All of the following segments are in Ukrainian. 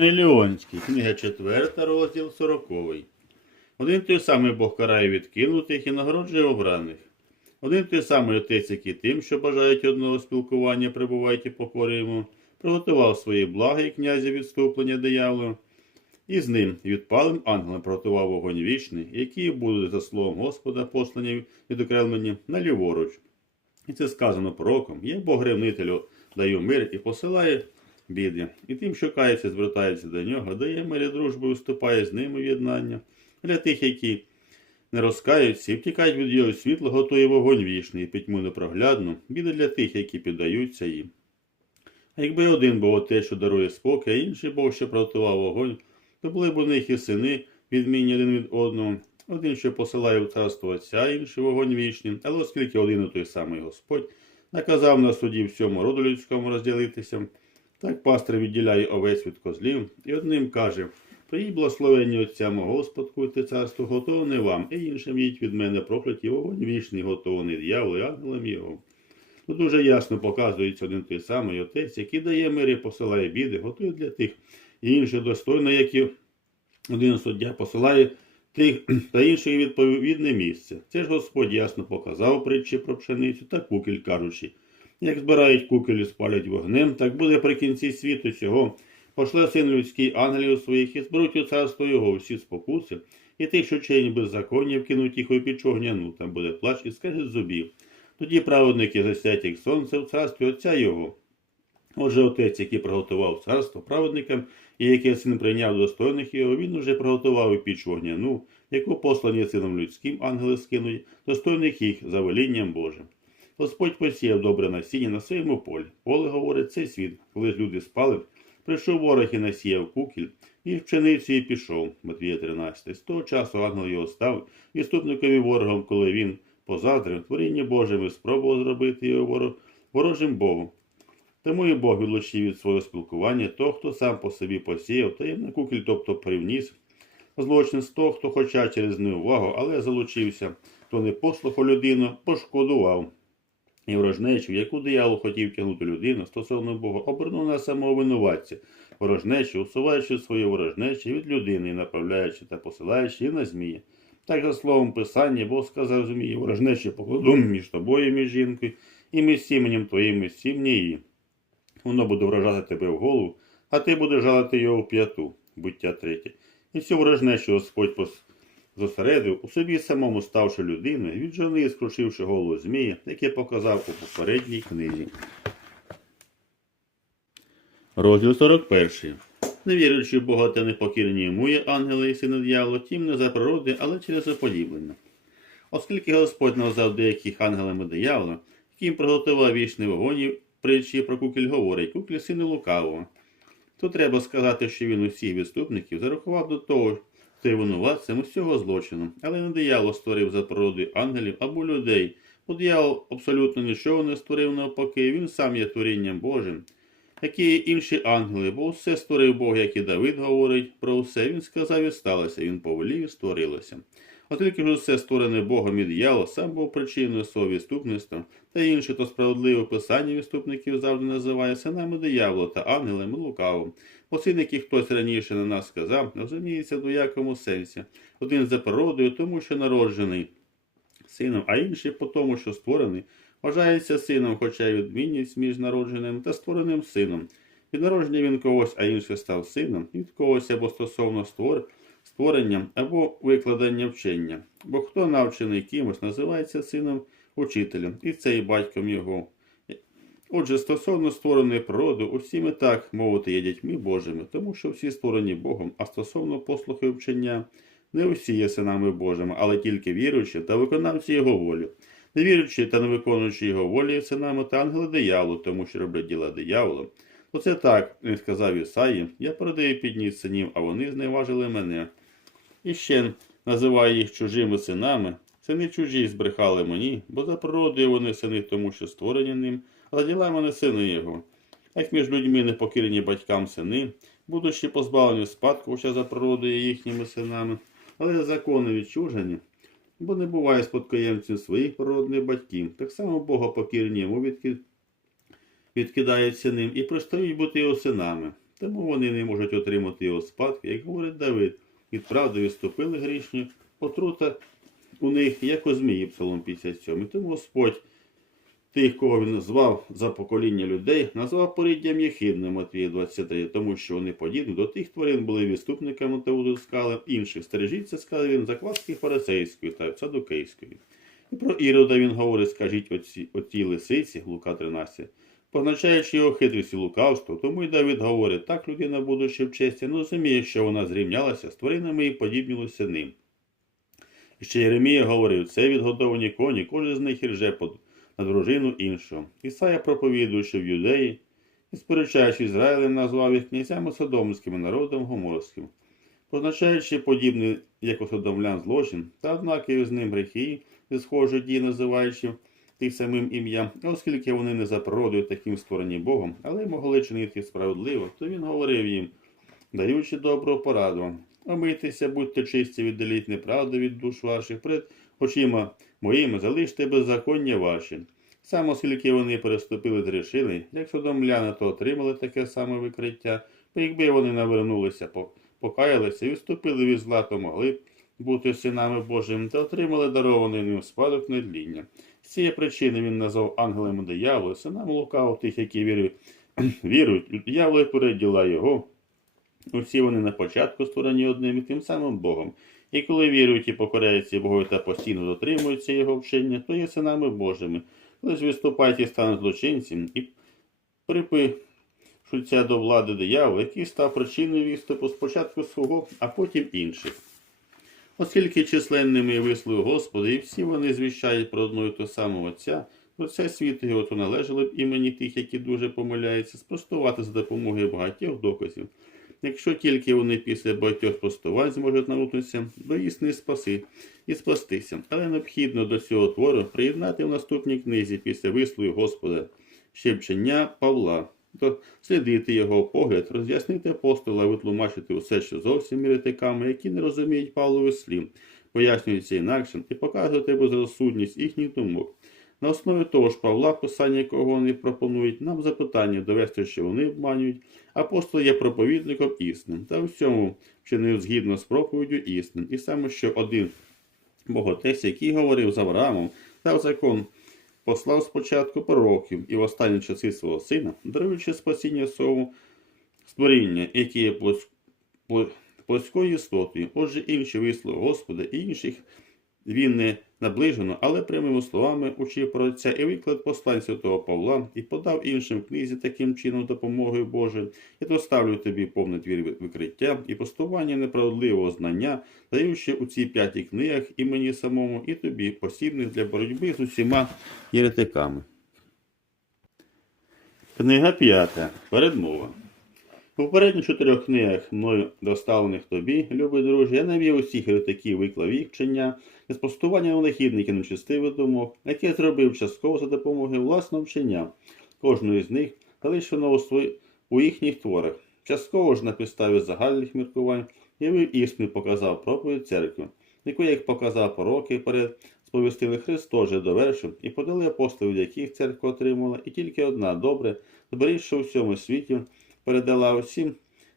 Леонський, книга 4, розділ 40. Один той самий Бог карає відкинутих і нагороджує обраних. Один той самий отець, який тим, що бажають одного спілкування, прибувають і покори йому, приготував свої блага і князя відступлення дияволу, і з ним відпалим ангелам приготував вогонь вічний, які будуть за словом Господа послані відокремлені на ліворуч. І це сказано пророком, є Бог ревнителю, даю мир і посилає біди. І тим, що кається, звертається до нього, дає мир і дружбу і вступає з ними єднання. Для тих, які не розкаються і втікають від його світла, готує вогонь вічний, і пітьму непроглядну, біди для тих, які піддаються їм. А якби один був те, що дарує спокій, а інший Бог, що приготував вогонь, то були б у них і сини, відмінні один від одного, один, що посилає в царство Отця, інший вогонь вічний, але оскільки один і той самий Господь наказав на суді всьому роду людському розділитися, так пастир відділяє овець від козлів, і одним каже: Приїдь благословення Отця мого, спадкуйте царство, готовне вам, і іншим їдь від мене прокляті, вогонь вічний, готований дияволу і ангелам його. Тут дуже ясно показується один той самий отець, який дає мир і посилає біди, готує для тих і інших достойно, які один суддя посилає тих та інших відповідне місце. Це ж Господь ясно показав притчі про пшеницю та кукіль, кажучи, як збирають кукіль і спалять вогнем, так буде при кінці світу цього. Пошле син людський ангелів своїх і зберуть у царство його всі спокуси, і тих, що чинять беззаконня, вкинуть їх у підчогняну, там буде плач і скажуть зубів. Тоді праведники засять як сонце в царстві Отця Його. Отже, отець, який приготував царство праведникам, і який син прийняв достойних його, він уже приготував і піч вогняну, яку послані сином людським ангели скинуть, достойних їх за велінням Божим. Господь посіяв добре насіння на своєму полі. Поле говорить цей світ, коли ж люди спали, прийшов ворог і насіяв кукіль, і в пшениці і пішов. Матвія 13. З того часу ангел його став відступникові ворогом, коли він позадрив творіння Божим і спробував зробити його ворог, ворожим Богом. Тому і Бог відлучив від свого спілкування того, хто сам по собі посіяв, таємний кукіль, тобто привніс злочин з того, хто, хоча через неувагу, але залучився, то не послуху людину, пошкодував. І ворожнечу, яку диявол хотів тягнути людину стосовно Бога, обернув на самого винуватця, ворожнечу, усуваючи свої ворожнечі від людини, направляючи та посилаючи її на змія. Так за словом Писання, Бог сказав змії, ворожнечу покладу між тобою і між жінкою, і між сіменем твоїм і сім'ї її. Воно буде вражати тебе в голову, а ти будеш жалити його в п'яту, буття третє. І цю ворожнечу Господь пос... зосередив у собі самому ставши людиною, від жони, скрушивши голову змія, яке показав у попередній книзі. Розділ 41. Не віруючи в Бога та непокірні йому є ангели і сини дьявола, тім не за природи, але через оподіблення. Оскільки Господь назвав деяких ангелами диявола, яким приготував вічний вогонь, притчі про кукіль говорить, кукіль сину лукавого. То треба сказати, що він усіх відступників зарахував до того, є винуватцем усього злочину, але не диявол створив за природою ангелів або людей, бо диявол абсолютно нічого не створив навпаки, він сам є творінням Божим. Які і інші ангели, бо все створив Бог, як і Давид говорить про все, він сказав і сталося, він повелів і створилося. От тільки ж усе створене Богом і диявол сам був причиною свого відступництва, та інше то справедливе писання відступників завжди називає синами диявола та ангелами лукавим. Син, який хтось раніше на нас сказав, розуміється в якому сенсі. Один за природою, тому що народжений сином, а інший по тому, що створений, вважається сином, хоча й відмінність між народженим та створеним сином. Від народження він когось, а інший став сином, від когось або стосовно створ... створення, або викладення вчення. Бо хто навчений кимось, називається сином учителем, і цей батьком його. Отже, стосовно створеної природи, усі ми так мовити є дітьми Божими, тому що всі створені Богом, а стосовно послуху і вчення, не усі є синами Божими, але тільки віруючі та виконавці Його волі. Не віруючи та не виконуючи його волі, є синами та ангели дияволу, тому що роблять діла диявола. Оце так, сказав Ісаї, я передаю підніс синів, а вони зневажили мене. І ще називає їх чужими синами. Сини чужі збрехали мені, бо за природою вони сини, тому що створені ним, а за ділами не сини його. Як між людьми непокірні батькам сини, будучи позбавлені спадку, хоча за природою їхніми синами, але закони відчужені, бо не буває спадкоємців своїх природних батьків. Так само Бога покірні йому відки... відкидаються ним і пристають бути його синами. тому вони не можуть отримати його спадки, як говорить Давид. Від правди відступили грішні, отрута у них, як у змії, Псалом 57. Тому Господь тих, кого він звав за покоління людей, назвав поріддям єхидним Матвія 23, тому що вони подібні до тих тварин були відступниками та удоскали інших. Стережіться, сказав він, закладки фарисейської та садукейської. І про Ірода він говорить, скажіть оці, отій лисиці, Лука 13, позначаючи його хитрість і лукавство, тому й Давид говорить, так людина, будучи в честі, не розуміє, що вона зрівнялася з тваринами і подібнілася ним. І ще Єремія говорив, це відгодовані коні, кожен з них ірже на дружину іншого. Ісая проповідуючи в юдеї, і сперечаючи Ізраїлем, назвав їх князями содомським народом гоморським, позначаючи подібний, як у содомлян злочин, та однакові з ним грехи, зі схожої дії називаючи тих самим ім'ям, оскільки вони не за природою таким створені Богом, але могли чинити справедливо, то він говорив їм, даючи добру пораду. Омийтеся, будьте чисті, віддаліть неправду від душ ваших, перед очима моїми залиште беззаконня ваші. Саме оскільки вони переступили зрішили, як содомляни, то отримали таке саме викриття, бо якби вони навернулися, покаялися і відступили від зла, то могли б бути синами Божими та отримали дарований ним спадок недління. З цієї причини він назвав ангелами дияволи, синами лукавих тих, які вірують, вірують, дияволи перед діла його. Усі вони на початку створені одним і тим самим Богом. І коли вірують і покоряються Богові та постійно дотримуються Його вчення, то є синами Божими. Ж виступають і стануть злочинцем і припишуться до влади диявола, який став причиною відступу спочатку свого, а потім інших. Оскільки численними вислови Господа, і всі вони звіщають про одного і того самого Отця, то це світ його належало б імені тих, які дуже помиляються, спростувати за допомогою багатьох доказів. Якщо тільки вони після багатьох спростувань зможуть наутися до істини спаси і спастися, але необхідно до цього твору приєднати в наступній книзі після висловів Господа ще вчення Павла, дослідити його погляд, роз'яснити апостола, витлумачити усе, що зовсім еретиками, які не розуміють Павлових слів, пояснюються інакше, і показувати безрозсудність їхніх думок. На основі того ж Павла, писання якого вони пропонують, нам запитання довести, що вони обманюють. Апостол є проповідником істин, та всьому вчинив згідно з проповіддю істин, і саме що один Боготець, який говорив з Авраамом, дав закон, послав спочатку пророків і в останні часи свого сина, даруючи спасіння своєму створіння, яке є плоть- істотою. Отже, інші вислови Господа і інших він не наближено, але прямими словами учив про отця і виклад послань святого Павла і подав іншим книзі таким чином допомогою Божою, і доставлю тобі повне твір викриття і постування неправдливого знання, даючи у цій п'ятій книгах і мені самому, і тобі посібних для боротьби з усіма єретиками. Книга п'ята. Передмова. У попередніх чотирьох книгах мною доставлених тобі, любий друже, я навів усіх еретиків виклав їх вчення і спостування нелахідників нечистивих думок, які я зробив частково за допомогою власного вчення, кожної з них залишено у, свої, у їхніх творах. Частково ж на підставі загальних міркувань явив істину показав проповідь церкви, яку, як показав пороки перед сповістили Христос же довершив і подали апостолів, яких церква отримала, і тільки одна добре, зберігши у всьому світі, передала усім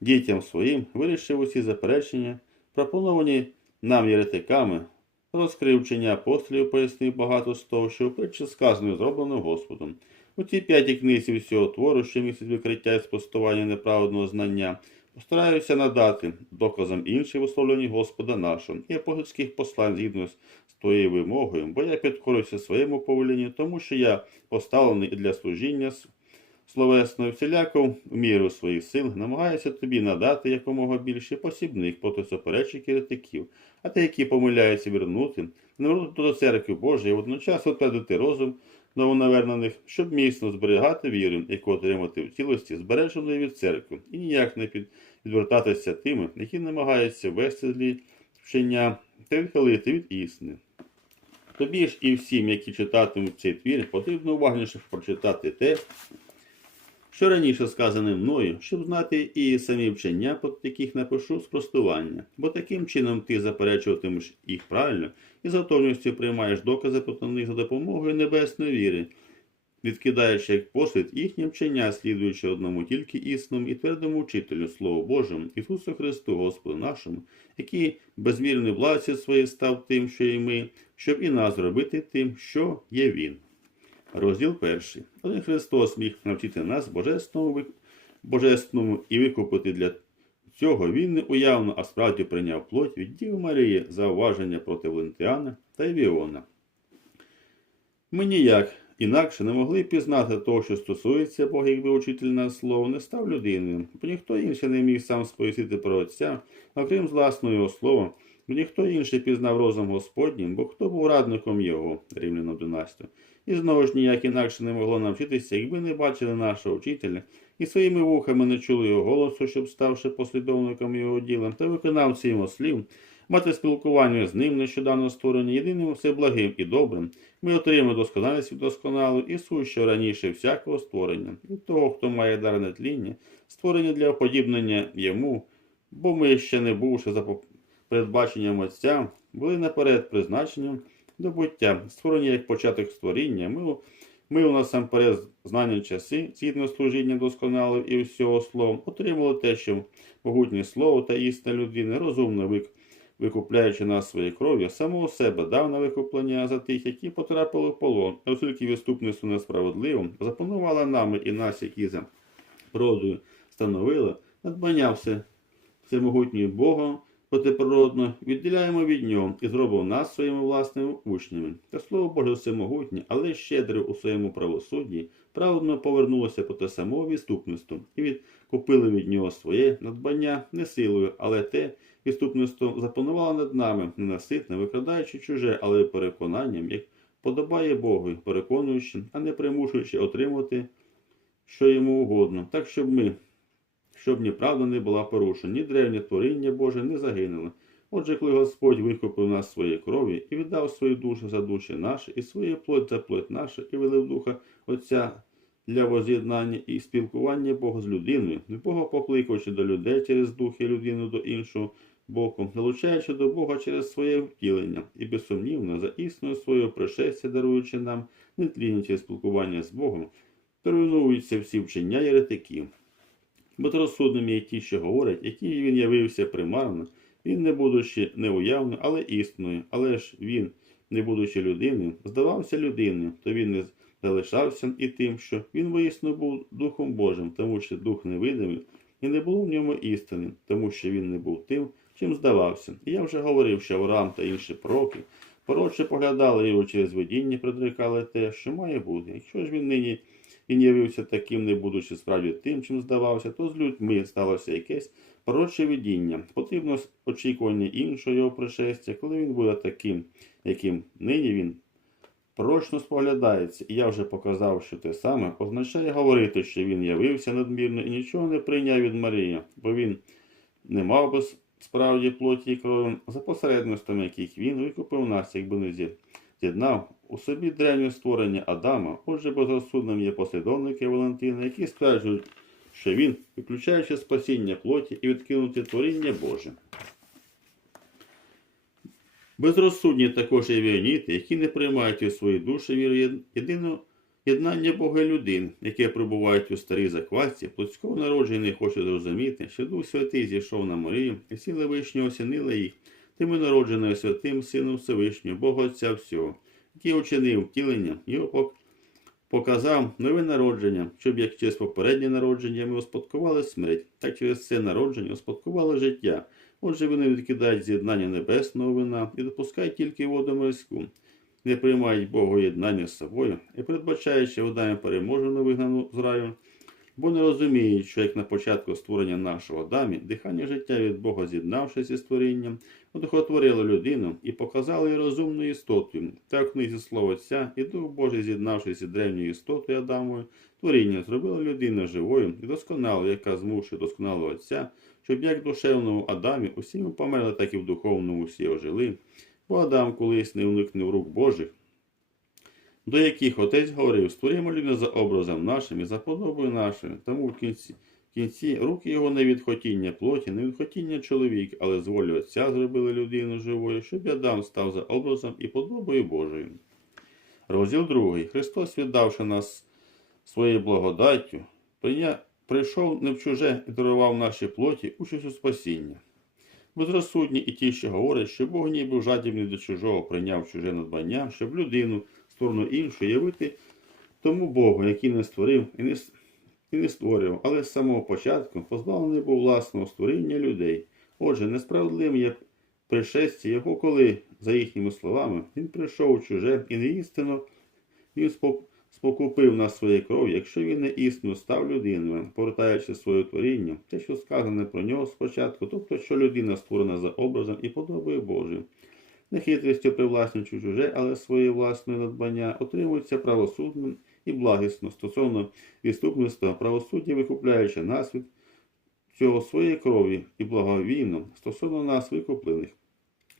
дітям своїм, вирішив усі заперечення, пропоновані нам єретиками, розкрив вчення апостолів, пояснив багато з того, що в притчі сказано зроблено Господом. У цій п'ятій книзі всього твору, що містить викриття і спостування неправедного знання, постараюся надати доказам інших висловлень Господа нашого і апостольських послань згідно з твоєю вимогою, бо я підкорюся своєму повеленню, тому що я поставлений для служіння словесно і всіляко в міру своїх сил намагаюся тобі надати якомога більше посібних проти суперечок еретиків, а те, які помиляються вернути, навернути до церкви Божої, і водночас утвердити розум новонавернених, щоб міцно зберігати віру, яку отримати в цілості, збереженої від церкви, і ніяк не під, відвертатися тими, які намагаються вести злі вчення та відхилити від істини. Тобі ж і всім, які читатимуть цей твір, потрібно уважніше прочитати те, що раніше сказане мною, щоб знати і самі вчення, по яких напишу спростування, бо таким чином ти заперечуватимеш їх правильно і з готовністю приймаєш докази проти них за допомогою небесної віри, відкидаючи як послід їхнє вчення, слідуючи одному тільки існому і твердому вчителю, Слову Божому, Ісусу Христу, Господу нашому, який безмірний власті своєї став тим, що і ми, щоб і нас зробити тим, що є Він. Розділ перший. Один Христос міг навчити нас божественному, і викупити для цього він не уявно, а справді прийняв плоть від Діви Марії за уваження проти Валентіана та Евіона. Ми ніяк інакше не могли пізнати того, що стосується Бога, якби учитель нас слово не став людиною, бо ніхто інший не міг сам сповістити про Отця, окрім власного його слова, бо ніхто інший пізнав розум Господнім, бо хто був радником його, Римлян 11. І знову ж ніяк інакше не могло навчитися, якби не бачили нашого вчителя, і своїми вухами не чули його голосу, щоб ставши послідовником його діла, та виконавці його слів, мати спілкування з ним нещодавно створені єдиним всеблагим і добрим, ми отримаємо досконалість від досконалу і сущу раніше всякого створення, від того, хто має дар нетління, створення для уподібнення йому, бо ми ще не бувши за передбаченням Отця, були наперед призначенням до буття, створені як початок створіння, ми, ми у насамперед знані часи, згідно служіння досконалого і всього слова, отримали те, що могутнє слово та істина людини розумно вик викупляючи нас своєю кров'ю, самого себе дав на викуплення за тих, які потрапили в полон, оскільки відступництво несправедливо, запанувала нами і нас, які за природою становили, надбання все, всемогутнього Бога протиприродно, відділяємо від нього і зробив нас своїми власними учнями. Та слово Боже всемогутнє, але щедре у своєму правосудді, праведно повернулося по те самого відступництву і відкупили від нього своє надбання не силою, але те, відступництво запанувало над нами, ненаситне, викрадаючи чуже, але переконанням, як подобає Богу, переконуючи, а не примушуючи отримувати, що йому угодно, так щоб ми, щоб ні правда не була порушена, ні древнє творіння Боже не загинуло. Отже, коли Господь викупив нас своєї крові і віддав свою душу за душі наші, і свою плоть за плоть нашу, і велив Духа Отця для воз'єднання і спілкування Бога з людиною, Бога покликаючи до людей через дух і людину до іншого боку, залучаючи до Бога через своє втілення і безсумнівно за істиною свого пришестя, даруючи нам нетління через спілкування з Богом, руйнуються всі вчення єретиків. Безрозсудними є ті, що говорять, який він явився примарно, він, не будучи неуявною, але істинною, але ж він, не будучи людиною, здавався людиною, то він не залишався і тим, що він воїсно був Духом Божим, тому що Дух невидимий, і не було в ньому істини, тому що він не був тим, чим здавався. І я вже говорив, що Авраам та інші пророки пророче поглядали його через видіння, предрікали те, що має бути. Якщо ж він нині він явився таким, не будучи справді тим, чим здавався, то з людьми сталося якесь пророче видіння. Потрібно очікування іншого його пришестя, коли він буде таким, яким нині він пророчно споглядається, і я вже показав, що те саме означає говорити, що він явився надмірно і нічого не прийняв від Марії, бо він не мав би справді плоті і крові, за посередництвом яких він викупив нас, якби не з'єднав у собі древнє створення Адама, отже, безрозсудним є послідовники Валентина, які стверджують, що він, виключаючи спасіння плоті і відкинути творіння Боже. Безрозсудні також є віоніти, які не приймають у свої душі віру єд- єдиного єднання Бога і людин, які перебувають у старій заквасті, плотського народження не хочуть зрозуміти, що Дух Святий зійшов на Марію, і сили вишні осінили їх, тими народженою святим Сином Всевишнього, Бога Отця всього, який учинив втілення, його показав нове народження, щоб як через попереднє народження ми успадкували смерть, так через це народження успадкували життя. Отже, вони відкидають з'єднання небесного вина і допускають тільки воду морську, не приймають Бога єднання з собою і передбачають, що водами переможено вигнану з раю, бо не розуміють, що як на початку створення нашого Адамі, дихання життя від Бога з'єднавшись зі створінням, одухотворило людину і показало її розумною істотою. Так в книзі Слово Отця і Дух Божий, з'єднавшись із древньою істотою Адамою, творіння зробило людину живою і досконалою, яка змушує досконалого Отця, щоб як душевному Адамі усі ми померли, так і в духовному всі ожили. Бо Адам колись не уникнув рук Божих, до яких отець говорив, створимо людину за образом нашим і за подобою нашою. Тому в кінці, в кінці руки його не від хотіння плоті, не від хотіння чоловік, але з волі Отця зробили людину живою, щоб Адам став за образом і подобою Божою. Розділ 2. Христос, віддавши нас своєю благодаттю прийшов не в чуже і дарував нашій плоті участь у спасіння. Безрозсудні і ті, що говорять, що Бог ніби жадібний до чужого прийняв чуже надбання, щоб людину, сторону іншу, явити тому Богу, який не створив і не, с- і не створював, але з самого початку позбавлений був власного створіння людей. Отже, несправедливим є пришестя його, коли, за їхніми словами, він прийшов у чуже і неістинно він спокупив нас своєю кров'ю, якщо він не істинно став людиною, повертаючи своє творіння, те, що сказане про нього спочатку, тобто, що людина створена за образом і подобою Божою. Не хитрістю привласнюючи чуже, але своє власне надбання, отримується правосудним і благісно стосовно відступництва правосуддя, викупляючи нас від цього своєї крові і благовійно стосовно нас викуплених.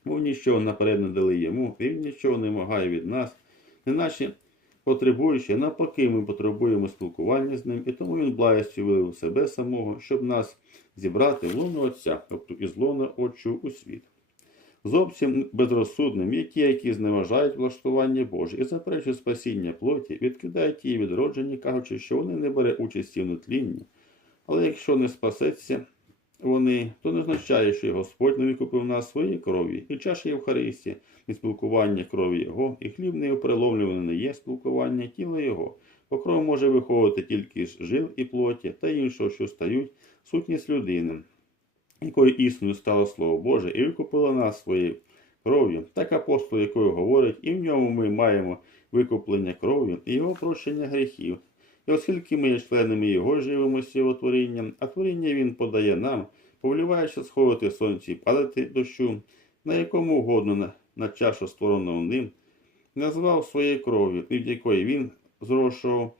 Мов нічого наперед не дали йому, він нічого не вимагає від нас, неначе потребуючи, навпаки, ми потребуємо спілкування з ним, і тому він благістю вилив себе самого, щоб нас зібрати в лоно Отця, тобто із лона Отчу у світ. Зовсім безрозсудним є ті, які зневажають влаштування Боже і заперечують спасіння плоті, відкидають її відродження, кажучи, що вони не бере участі в нетлінні. Але якщо не спасеться вони, то не означає, що Господь не викупив нас своєї крові, і чаша Євхаристії, і спілкування крові Його, і хліб нею переловлюваний не є спілкування тіла Його. Бо кров може виходити тільки з жил і плоті та іншого, що стають сутність людини, якою існою стало Слово Боже, і викупило нас своєю кров'ю, так апостол, якою говорить, і в ньому ми маємо викуплення кров'ю і його прощення гріхів. І оскільки ми є членами Його живемося Його творінням, а творіння Він подає нам, повеліваючи сходити сонці і падати дощу, на якому угодно на, на чашу створеного ним, назвав своєю кров'ю, від якої він зрошував,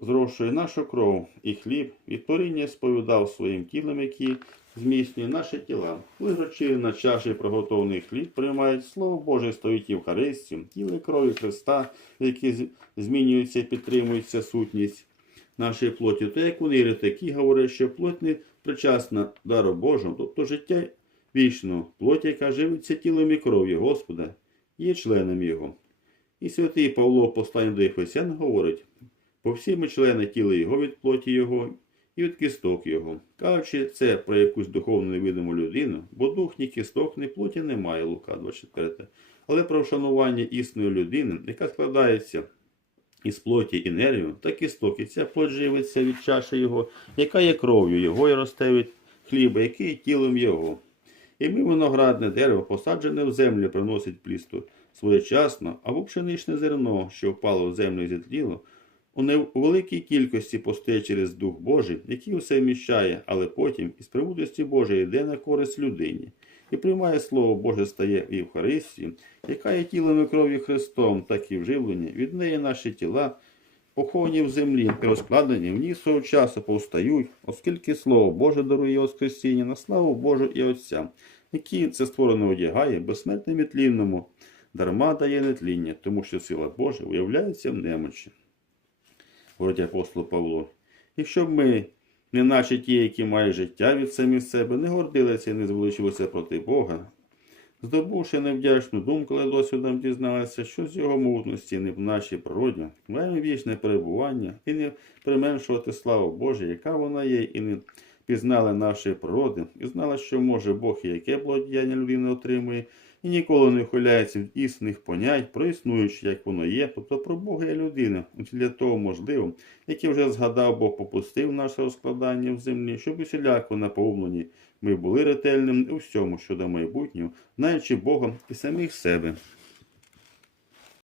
зрошує нашу кров і хліб, і творіння сповідав своїм тілом, які зміцнює наші тіла. Вигрочили на чаші приготовлений хліб, приймають Слово Боже, стоїть Євхаристію, тіло крові Христа, які змінюються і підтримується сутність нашої плоті. То як вони ретакі говорять, що плоть не причасна дару Божому, тобто життя вічного, плоть, яка живиться тілом і кров'ю Господа, є членом Його. І святий Павло, послання до Ефесян, говорить, бо всі ми члени тіла Його від плоті Його і від кісток Його. Кажучи це про якусь духовну невидиму людину, бо дух ні кісток, ні плоті немає, Лука 24. Але про вшанування існої людини, яка складається із плоті і нервів, та кісток, і ця плоть живиться від чаші Його, яка є кров'ю Його і росте від хліба, який є тілом Його. І ми виноградне дерево, посаджене в землю, приносить плісту своєчасно, або пшеничне зерно, що впало в землю і зітліло, у не- у великій кількості постає через Дух Божий, який усе вміщає, але потім із премудрості Божої йде на користь людині. І приймає Слово Боже стає в Євхаристії, яка є тілом і кров'ю Христом, так і вживлені. Від неї наші тіла, поховані в землі і розкладені в ній свого часу повстають, оскільки Слово Боже дарує Воскресіння на славу Божу і Отця, який це створено одягає безсмертним і тлінному, дарма дає нетління, тому що сила Божа уявляється в немочі. Говорить апостол Павло. Якщо б ми, не наче ті, які мають життя від самих себе, не гордилися і не звеличилися проти Бога, здобувши невдячну думку, але досвідом дізналися, що з його мудності не в нашій природі, маємо вічне перебування і не применшувати славу Божу, яка вона є, і не пізнали нашої природи, і знали, що може Бог і яке благодіяння людина отримує, і ніколи не ухиляється від істинних понять, про існуюче, як воно є, тобто про Бога і людину, для того можливо, яке вже згадав Бог попустив наше розкладання в землі, щоб усіляко наповнені ми були ретельними у всьому щодо майбутнього, знаючи Бога і самих себе.